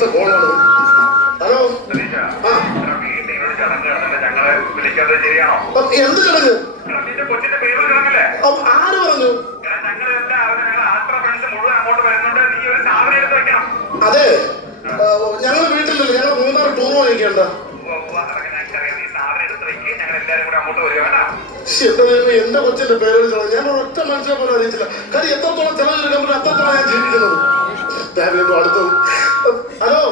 എത്രാമത്തെ കോളാണ്? ഹലോ, എന്ത് ചടങ്ങ്? ആര് പറഞ്ഞു? അതെ, ഞങ്ങൾ വീട്ടിലല്ലേ, ഞങ്ങൾ മൂന്നാർ ടൂർ പോയിക്കണ്ട. എന്റെ കൊച്ചിന്റെ പേര് വിളിച്ചത് ഞാൻ ഒറ്റ മനുഷ്യനെ പോലും അറിയിച്ചില്ല. കാര്യം എത്രത്തോളം ചെലവെടുക്കാൻ പറ്റും അത്രത്തോളം ഞാൻ ജീവിക്കുന്നത്. അടുത്തത്. ഹലോ,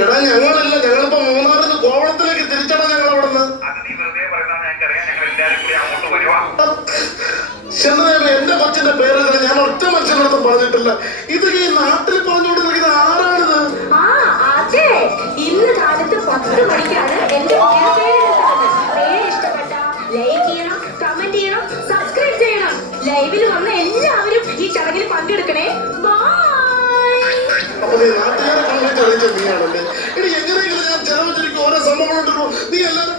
എടാ ഞങ്ങളില്ല, ഞങ്ങളിപ്പോ മൂന്നാറിന് കോവളത്തിലേക്ക് തിരിച്ചടാ. ഞങ്ങൾ അവിടെ നിന്ന് എന്റെ കൊച്ചിന്റെ പേര് ഞാൻ ഒറ്റ മനുഷ്യനടുത്തും പറഞ്ഞിട്ടില്ല. ഇത് ഈ നാട്ടിൽ പറഞ്ഞുകൊണ്ടിരിക്കുന്നത് ആരാണിത്? ഇന്ന് കാലത്ത് 10 മണിക്കാണ് എന്റെ പേര് ഇഷ്ടപ്പെട്ട ലൈക്ക് ചെയ്യണം, കമന്റ് ചെയ്യണം, സബ്സ്ക്രൈബ് ചെയ്യണം. ലൈവിൽ വന്ന എല്ലാവരും ഈ ചടങ്ങിൽ പങ്കെടുക്കണേ. അപ്പൊ നീ നാട്ടുകാരെ കണ്ടിട്ട് അറിയിച്ച നീയാണല്ലേ? ഇനി എങ്ങനെയെങ്കിലും ഞാൻ ചെലവിട്ടിരിക്കും ഓരോ സംഭവങ്ങളുണ്ടല്ലോ, നീ എല്ലാവരും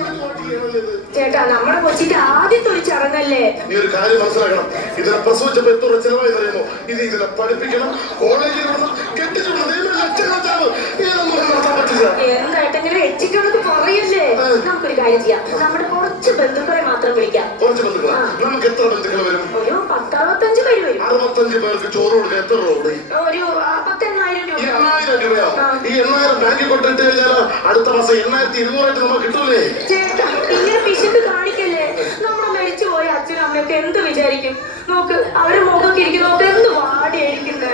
ചേട്ടാ, നമ്മുടെ കൊച്ചിന്റെ ആദ്യത്തെ ഒരു ചടങ്ങല്ലേ. നീ ഒരു കാര്യം മനസ്സിലാക്കണം, ഇതിനെ പ്രസവിച്ചപ്പോ എത്ര ചെലവായി അറിയുമോ? ഇത് ഇതിനെ പഠിപ്പിക്കണം, കോളേജിൽ വിടണം, കെട്ടിച്ചു ലക്ഷങ്ങൾ ചെലവ്. നടത്താൻ പറ്റില്ല. എന്തായിട്ടെങ്കിലും എത്തിക്കണത് പറയല്ലേ. നമുക്കൊരു കാര്യം ചെയ്യാം, നമ്മുടെ കുറച്ച് ബന്ധുക്കളെ മാത്രം വിളിക്കാം. കുറച്ച് ബന്ധുക്കളാ? നമുക്ക് എത്ര ബന്ധുക്കൾ വരും? ഒരു 10-65 പേര് വരും. 65 പേർക്ക് ചോറ് കൊടുക്കാൻ എത്ര രൂപ? ഒരു 10,000 രൂപ. 8,000 രൂപയോ? ഈ 8,000 ബാങ്കിൽ കൊണ്ടിട്ട് കഴിഞ്ഞാൽ അടുത്ത മാസം 8,200 നമുക്ക് കിട്ടൂലേ? ചേട്ടാ, ഇങ്ങനെ പിശുക്ക് കാണിക്കല്ലേ. നമ്മുടെ മരിച്ചു പോയ അച്ഛനും അമ്മയൊക്കെ എന്ത് വിചാരിക്കും? നോക്ക്, അവര് മുഖമൊക്കെ ഇരിക്കും, നോക്ക് എന്ത് വാടിയായിരിക്കുന്നത്.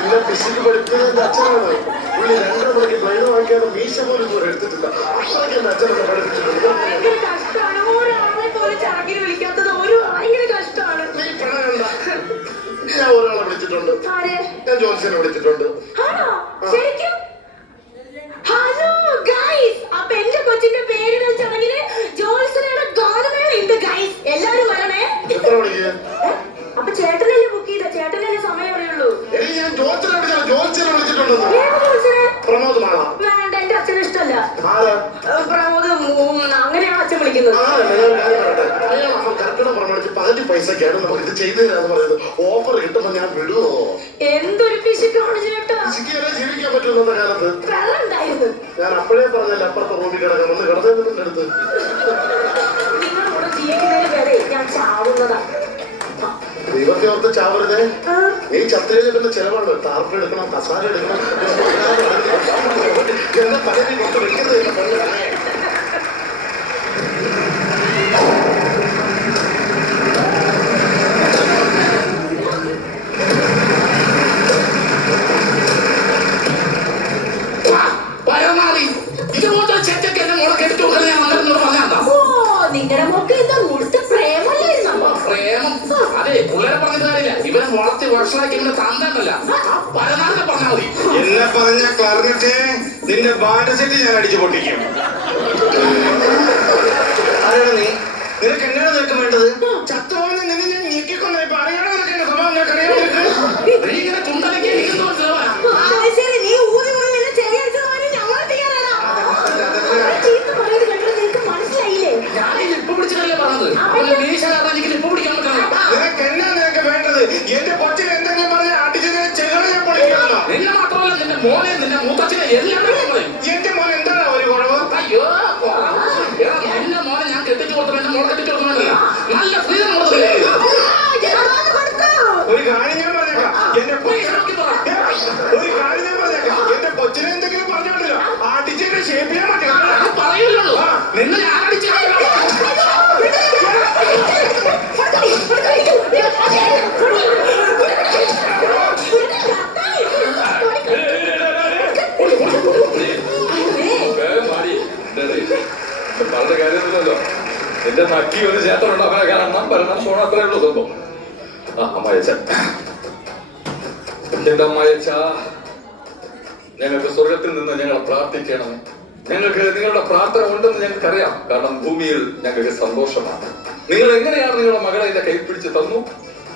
എല്ലാം പിശുക്ക് പഠിപ്പിച്ചത് എന്റെ അച്ഛനാണ്. പുള്ളി 2 മണിക്ക് ട്രെയിൻ വാങ്ങിക്കാതെ മീശ പോലും ദൂരം എടുത്തിട്ടില്ല. അത്രയ്ക്ക് എന്റെ അച്ഛനെ പഠിപ്പിച്ചിട്ടുണ്ട്. ഭയങ്കര കഷ്ടമാണ്. ഒരാളെ പോലും ചടങ്ങിന് വിളിക്കാത്തത് ഭയങ്കര കഷ്ടമാണ്. നീ പണയണ്ട. ഞാൻ ഒരാളെ വിളിച്ചിട്ടുണ്ട്. ഞാൻ ജോത്സ്യനെ വിളിച്ചിട്ടുണ്ട്. ശരിക്കും? ഹലോ ഗൈസ്, അപ്പൊ എന്റെ കൊച്ചിന്റെ പേരിടൽ ചടങ്ങിന് ജോത്സ്യനയുടെ ഗാനമേള ഉണ്ട് ഗൈസ്. എല്ലാരും വരണേ. എത്ര മണിക്ക്? അപ്പൊ ചേട്ടനല്ലേ ബുക്ക് ചെയ്ത? ചേട്ടനല്ലേ സമയം അറിയുള്ളൂ. ഞാൻ ജോത്സ്യനെ വിളിച്ചിട്ടുണ്ട്. ജോത്സ്യനെ വിളിച്ചിട്ടുണ്ടെന്ന്. പ്രമോദ് മാള. വേണ്ട, എന്റെ അച്ഛന് ഇഷ്ടമല്ല. പ്രമോദ് അങ്ങനെയാണ് അച്ഛൻ വിളിക്കുന്നത്. കർക്കിടം പ്രമാണിച്ച് 10 പൈസക്കാണ് നമുക്ക് ഇത് ചെയ്തു തരാന്ന് പറയുന്നത്. ഓഫർ കിട്ടുമ്പോ ഞാൻ വിടുവോ? എന്തൊരു പിശുക്കാണ് ചേട്ടാ. ജീവിക്കാൻ പറ്റുന്ന കാലത്ത് ഉണ്ടായിരുന്നു. ഞാൻ അപ്പോഴേ പറഞ്ഞല്ലേ അപ്പുറത്തെ റൂമിൽ കിടക്കാൻ ഒന്ന് കിടന്നതിന്റെ അടുത്ത്. നിങ്ങളുടെ ജീവിക്കുന്നതിന് വരെ ഞാൻ ചാവുന്നതാ. ദൈവത്തെ ഓർത്ത് ചാവരുതേ. നീ ചത്തുകഴിഞ്ഞ പിന്നെ ചെലവുണ്ട്. ടാർപ്പ് എടുക്കണം, കസാര എടുക്കണം, എന്നെ തലയിൽ കൊണ്ട് വെക്കുന്നത്. നിങ്ങളുടെ മോക്ക് എന്താ മുഴുത്ത പ്രേമല്ലായിരുന്നോ? പ്രേമം? അതെ, പിള്ളേരെ പറഞ്ഞിട്ട് കാര്യമില്ല. ഇവരെ വളർത്തി വർഷമാക്കി ഇങ്ങനെ തന്തണ്ടല്ല. പരനാളിനെ പറഞ്ഞാൽ മതി. എന്നെ പറഞ്ഞ ക്ലാർനെറ്റ് നിന്റെ ബാൻഡ് സെറ്റ് ഞാൻ അടിച്ചു പൊട്ടിക്കും. ആരാണ് നീ? നിനക്ക് എന്നാണ് നിനക്ക് വേണ്ടത്? ചത്തോന്ന് നിന്നെ ഞാൻ ഞെക്കിക്കൊണ്ടേ. ഇപ്പൊ അറിയാണോ നിനക്ക് എന്റെ സ്വഭാവം? നിനക്ക് അറിയാമോ? നീ ഇങ്ങനെ ചുണ്ടനൊക്കെ ഇരിക്കുന്നോ? നീ ഊതി മുറിഞ്ഞ ചെറിയടിച്ചതോടെ ഞങ്ങൾ ചെയ്യാനാണോ? മനസ്സിലായില്ലേ? ഞാൻ ഇപ്പൊ പിടിച്ചിട്ടല്ലേ പറഞ്ഞത്. അവന്റെ മീശ കാരണം എനിക്ക് ഇപ്പൊ പിടിക്കാൻ പറ്റില്ല. നിനക്ക് എന്നാ നിനക്ക് വേണ്ടത്? എന്റെ കൊച്ചിൽ എന്തെങ്കിലും പറഞ്ഞ് അടിച്ചതിനെ ചെറുതെ ഞാൻ പൊളിക്കാണോ? നിന്നെ മാത്രമല്ല, നിന്റെ മോനെ, നിന്റെ മൂത്തച്ഛനെ എല്ലാം പറയും. എന്റെ മോൻ എന്താണ് ഒരു കുഴവ്? അയ്യോ, എന്റെ മോനെ ഞാൻ കെട്ടിച്ചു കൊടുത്തു. എന്റെ മോളെ കെട്ടിച്ചു കൊടുക്കുന്നില്ല. നല്ല ഫ്രീഡം കൊടുത്തില്ലേ? ഒരു കാര്യം ഞാൻ പറഞ്ഞേക്കാം. ഒരു കാര്യം ഞാൻ പറഞ്ഞേക്കാം. എന്റെ കൊച്ചിനെ എന്തെങ്കിലും പറഞ്ഞോണ്ടല്ലോ അടിച്ചതിന്റെ ഷേപ്പ് ചെയ്യാൻ പറ്റില്ല. പറയൂല്ലോ, നിന്നെ ഞാൻ അടിച്ചു. പറഞ്ഞ കാര്യമൊന്നുമല്ലോ. എന്റെ നക്കി ഒരു ചേട്ടനുണ്ട്, അവനെ കാണണം, വരണം, പോണം, അത്രേ ഉള്ളൂ സംഭവം. അമ്മായച്ച, എന്റെ അമ്മായച്ച, ഞങ്ങൾക്ക് സ്വർഗത്തിൽ നിന്ന് ഞങ്ങളെ പ്രാർത്ഥിക്കണം. ഞങ്ങൾക്ക് നിങ്ങളുടെ പ്രാർത്ഥന ഉണ്ടെന്ന് ഞങ്ങൾക്കറിയാം. കാരണം ഭൂമിയിൽ ഞങ്ങൾക്ക് സന്തോഷമാണ്. നിങ്ങൾ എങ്ങനെയാണ് നിങ്ങളുടെ മകളെ എന്റെ കൈ പിടിച്ച് തന്നു?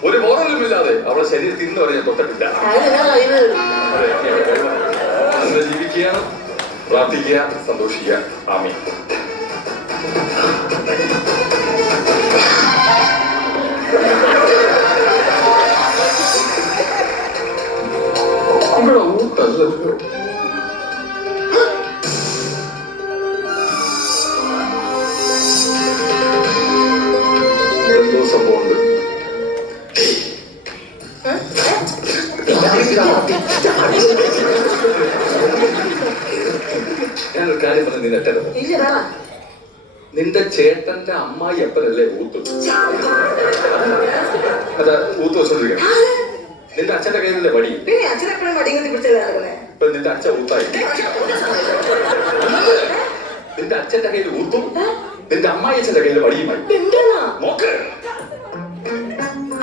ഒരു ബോധവുമില്ലാതെ അവളെ ശരീരത്തിൽ ഇന്ന് വരെ ഞാൻ തൊട്ടിട്ടില്ല. അങ്ങനെ ജീവിക്കുകയാണ്, പ്രാർത്ഥിക്കുക, സന്തോഷിക്കുക. ആമീൻ. നിന്റെ ചേട്ടന്റെ അമ്മായി അപ്പനല്ലേ ഊത്തു? അതാ ഊത്ത് വെച്ചോണ്ടിരിക്കണം. നിന്റെ അച്ഛന്റെ കയ്യിലല്ലേ വടി? പിന്നെ അച്ഛൻ എപ്പോഴും വടികത്തി പിടിച്ച് നടക്കുന്നത്. ഇപ്പൊ നിന്റെ അച്ഛൻ ഊത്തായി. നിന്റെ അച്ഛന്റെ കയ്യിൽ ഊത്തും നിന്റെ അമ്മായി അച്ഛന്റെ കയ്യിൽ വടിയുമായി. എന്തെന്നാ നോക്ക്,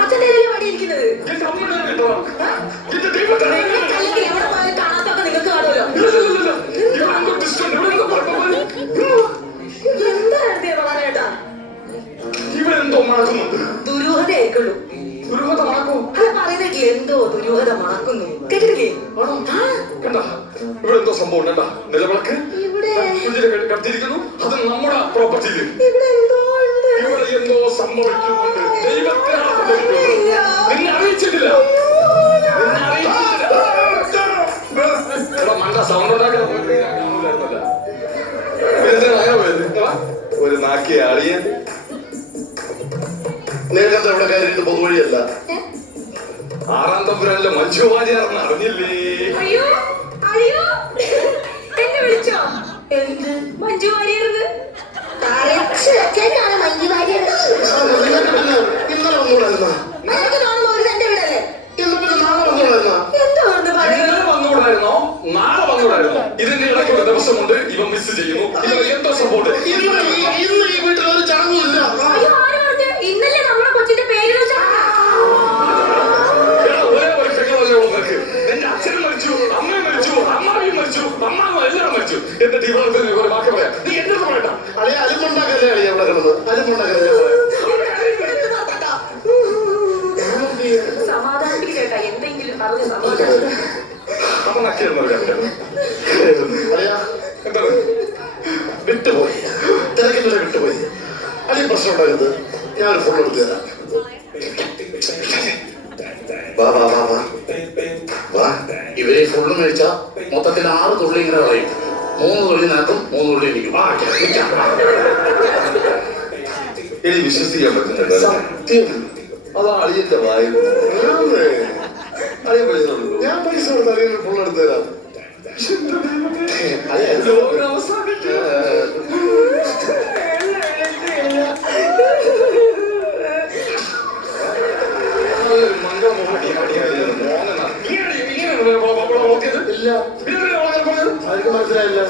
അച്ഛൻ്റെ കയ്യിലല്ലേ വടിയിരിക്കുന്നത്? എന്റെ അമ്മയുടെ കയ്യിൽ ഇട്ടോ? എന്റെ ദൈവത്തെ അല്ലെങ്കിൽ എവിടെ പോയാലും കാണാത്തൊക്കെ നിങ്ങൾക്ക് കാണുമല്ലോ. എന്താ പറയാനേട്ടാ? ഇവരെന്തോ മണക്കുന്നുണ്ട്. ദുരൂഹത ഏക്കുള്ളൂ. ദുരൂഹത മണക്കൂ? അത് പറയുന്നില്ലേ എന്തോ ദുരൂഹത മണക്കുന്നു. കേട്ടിട്ടില്ലേ? കണ്ട, ഇവിടെ എന്തോ സംഭവം കണ്ട, നിലവിളക്ക് ഇവിടെ കത്തിരിക്കുന്നു. അത് നമ്മുടെ പ്രോപ്പർട്ടിയില്. ഇവിടെ എന്തോ ഉണ്ട്. ഇവിടെ എന്തോ സംഭവിക്കുന്നുണ്ട്. ദൈവത്തിനാണ് സംഭവിക്കുന്നത്. നിന്നെ അറിയിച്ചിട്ടില്ല. നിന്നെ അറിയിച്ചിട്ടില്ല. എടാ മണ്ട, സൗണ്ട് ഉണ്ടാക്കാൻ കാണൂലായിരുന്നല്ല. ഒരു നാക്കിയ ആളിയെ നേരത്തെ ഇവിടെ കയറിയിട്ട് പൊതുവഴിയല്ല. ആറാം തമ്പുരാനിലെ മഞ്ജു വാര്യർന്ന് അറിഞ്ഞില്ലേ? അയ്യോ അയ്യോ എന്നെ വിളിച്ചോ? എന്ത് മഞ്ജു വാര്യർന്ന്? മഞ്ജു വാര്യർ ഇന്നലെ വന്നൂടായിരുന്ന എനിക്ക് തോന്നുമ്പോ ഒരു എന്റെ വീടല്ലേ? ഇന്ന് പിന്നെ നാളെ വന്നൂടായിരുന്ന എന്തോ ഒന്ന് പറയുന്നത്. ഇന്നലെ വന്നുകൂടായിരുന്നോ? നാളെ വന്നുകൂടായിരുന്നോ? ഇതിന്റെ ഇടയ്ക്ക് ഒരു ദിവസമുണ്ട്. ഇവ മിസ് ചെയ്യുന്നു. ഇവ എന്തോ സംഭവം. ഇന്ന് ഈ വീട്ടിൽ ഒരു ചടങ്ങുമില്ല. അയ്യോ ആര് പറഞ്ഞു? ഇന്നലെ നമ്മുടെ കൊച്ചിന്റെ പേര് വെച്ചാ ഒരേ ഒരു പെങ്ങളല്ലേ ഉള്ളവർക്ക്. എന്റെ അച്ഛനും മരിച്ചു, അമ്മയും മരിച്ചു, അമ്മാവിയും മരിച്ചു, അമ്മാവും എല്ലാം മരിച്ചു. എന്റെ ജീവിതത്തിൽ ഒരു വാക്ക് പറയാം. നീ എന്റെ പറയണ്ട. അളിയ അലിമുണ്ടാക്കല്ലേ അളിയ ഇവിടെ കിടന്നത്? അലിമുണ്ടാക്കല്ലേ സമാധാനിപ്പിക്കും കേട്ടാ. എന്തെങ്കിലും പറഞ്ഞ് സമാധാനം. അമ്മ നക്കിയിരുന്നവരാ. അളിയ എന്താണ്? വിട്ടുപോയി, തിരക്കിന്റെ വിട്ടുപോയി. അളിയ പ്രശ്നം ഉണ്ടായത് ഞാനൊരു ഫോൺ എടുത്തു തരാം. വാ വാ വാ വാ വാ. ഇവരെ ഫുള്ള് മേടിച്ച മൊത്തത്തിൽ 6 തുള്ളി ഇങ്ങനെ കളയും. 3 തുള്ളി നടക്കും, 3 തുള്ളി ഇരിക്കും. ഇനി വിശ്വസിക്കാൻ പറ്റുന്നില്ല. സത്യം അതാ അളിയന്റെ വായു. അളിയ പൈസ കൊടുക്കും. ഞാൻ പൈസ കൊടുത്ത് അളിയ ഫോൺ എടുത്തു തരാം. ലോകം അവസാനിക്കും. ഇല്ല, ആർക്കും മനസ്സിലായില്ല.